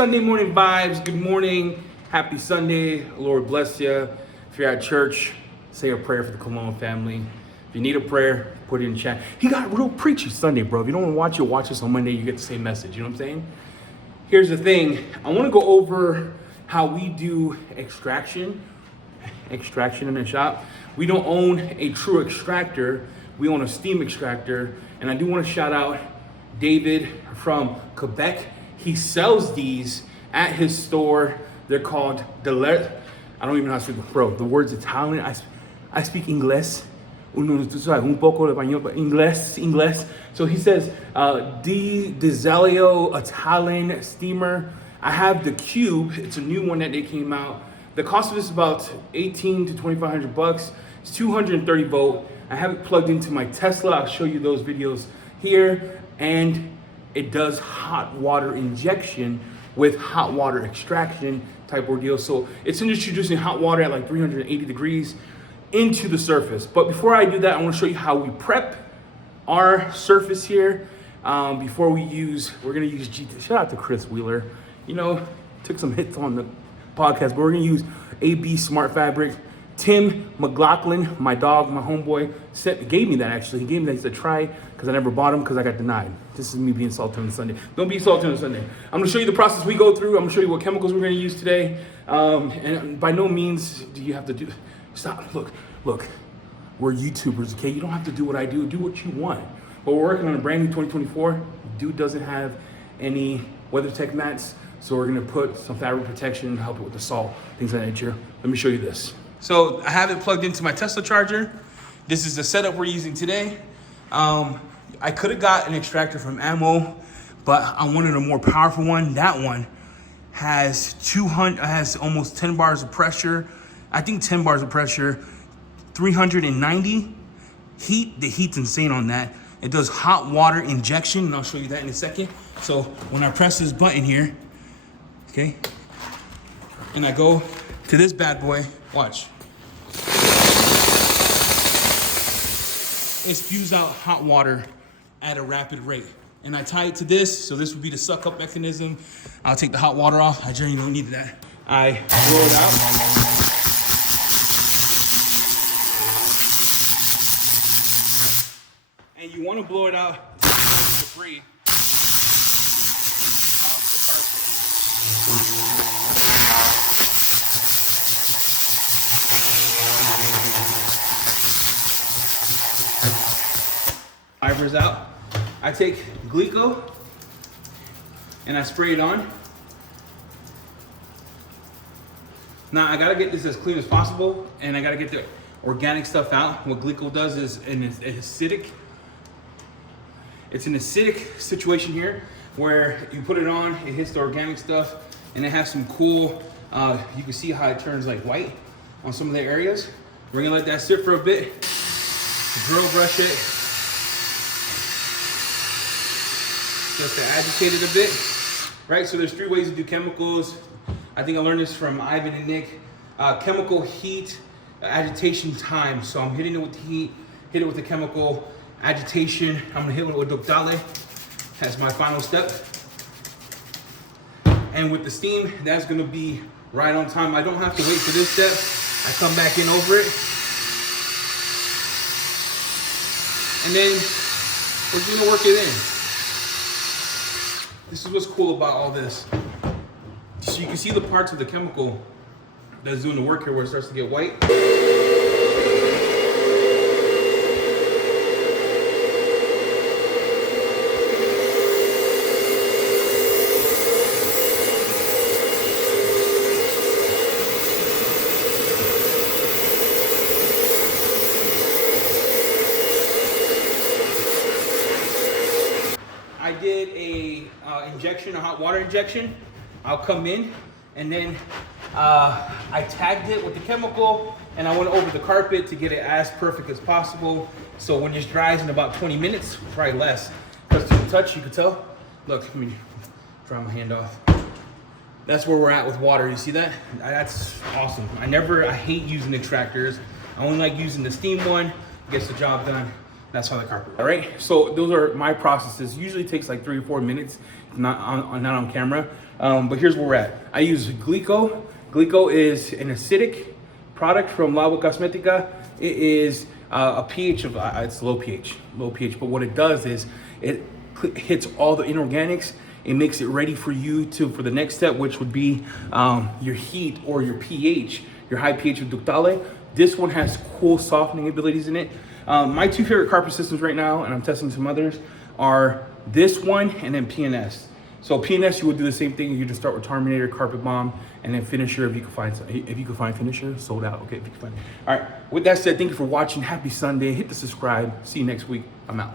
Sunday morning vibes. Good morning. Happy Sunday. Lord bless you. If you're at church, say a prayer for the Cologne family. If you need a prayer, put it in chat. He got real preachy Sunday, bro. If you don't want to watch it, watch this on Monday. You get the same message. You know what I'm saying? Here's the thing. I want to go over how we do extraction in the shop. We don't own a true extractor. We own a steam extractor. And I do want to shout out David from Quebec. He sells these at his store. They're called I don't even know how to speak, bro. The word's Italian. I speak English. Un poco de español, but English. So he says, Desalio Italian steamer. I have the Cube. It's a new one that they came out. The cost of this is about 18 to 2,500 bucks. It's 230 volt. I have it plugged into my Tesla. I'll show you those videos here. And it does hot water injection with hot water extraction type ordeal. So it's introducing hot water at like 380 degrees into the surface. But before I do that, I want to show you how we prep our surface here. Before we're gonna use GT. Shout out to Chris Wheeler. You know, took some hits on the podcast, but we're gonna use AB Smart Fabric. Tim McLaughlin, my dog, my homeboy, gave me that actually. He gave me that. He said, try, because I never bought them because I got denied. This is me being salty on the Sunday. Don't be salty on the Sunday. I'm gonna show you the process we go through. I'm gonna show you what chemicals we're gonna use today. And by no means do you have to do, stop, look. We're YouTubers, okay? You don't have to do what I do what you want. But we're working on a brand new 2024. Dude doesn't have any WeatherTech mats, so we're gonna put some fabric protection to help it with the salt, things of that nature. Let me show you this. So I have it plugged into my Tesla charger. This is the setup we're using today. I could have got an extractor from Ammo, but I wanted a more powerful one. That one has almost 10 bars of pressure. I think 10 bars of pressure, 390 heat. The heat's insane on that. It does hot water injection, and I'll show you that in a second. So when I press this button here, okay, and I go to this bad boy, watch. It spews out hot water at a rapid rate. And I tie it to this, so this would be the suck up mechanism. I'll take the hot water off. I generally don't need that. I blow it out. And you want to blow it out to debris off the carpet. Fibers out. I take Glico and I spray it on. Now I gotta get this as clean as possible, and I gotta get the organic stuff out. What Glico does is it's an acidic situation here where you put it on, it hits the organic stuff, and it has some cool, you can see how it turns like white on some of the areas. We're gonna let that sit for a bit, drill brush it, just to agitate it a bit, right? So there's 3 ways to do chemicals. I think I learned this from Ivan and Nick. Chemical, heat, agitation, time. So I'm hitting it with the heat, hit it with the chemical, agitation. I'm gonna hit it with ductale. That's my final step. And with the steam, that's gonna be right on time. I don't have to wait for this step. I come back in over it. And then we're just gonna work it in. This is what's cool about all this. So you can see the parts of the chemical that's doing the work here where it starts to get white. I did a hot water injection. I'll come in and then I tagged it with the chemical, and I went over the carpet to get it as perfect as possible. So when it dries in about 20 minutes, probably less, because to the touch, you can tell. Look, let me dry my hand off. That's where we're at with water. You see that? That's awesome. I hate using extractors. I only like using the steam one. Gets the job done. That's why the carpet. All right, so those are my processes. Usually takes like 3 or 4 minutes, not on camera. But here's where we're at. I use Glico. Glico is an acidic product from Labocostmetica. It is a pH of it's low pH. But what it does is it hits all the inorganics. It makes it ready for you for the next step, which would be your heat or your pH, your high pH of Ductale. This one has cool softening abilities in it. My 2 favorite carpet systems right now, and I'm testing some others, are this one and then PNS. So PNS, you would do the same thing. You just start with Terminator, Carpet Bomb, and then Finisher if you can find Finisher, sold out. Okay, if you can find it. All right, with that said, thank you for watching. Happy Sunday. Hit the subscribe. See you next week. I'm out.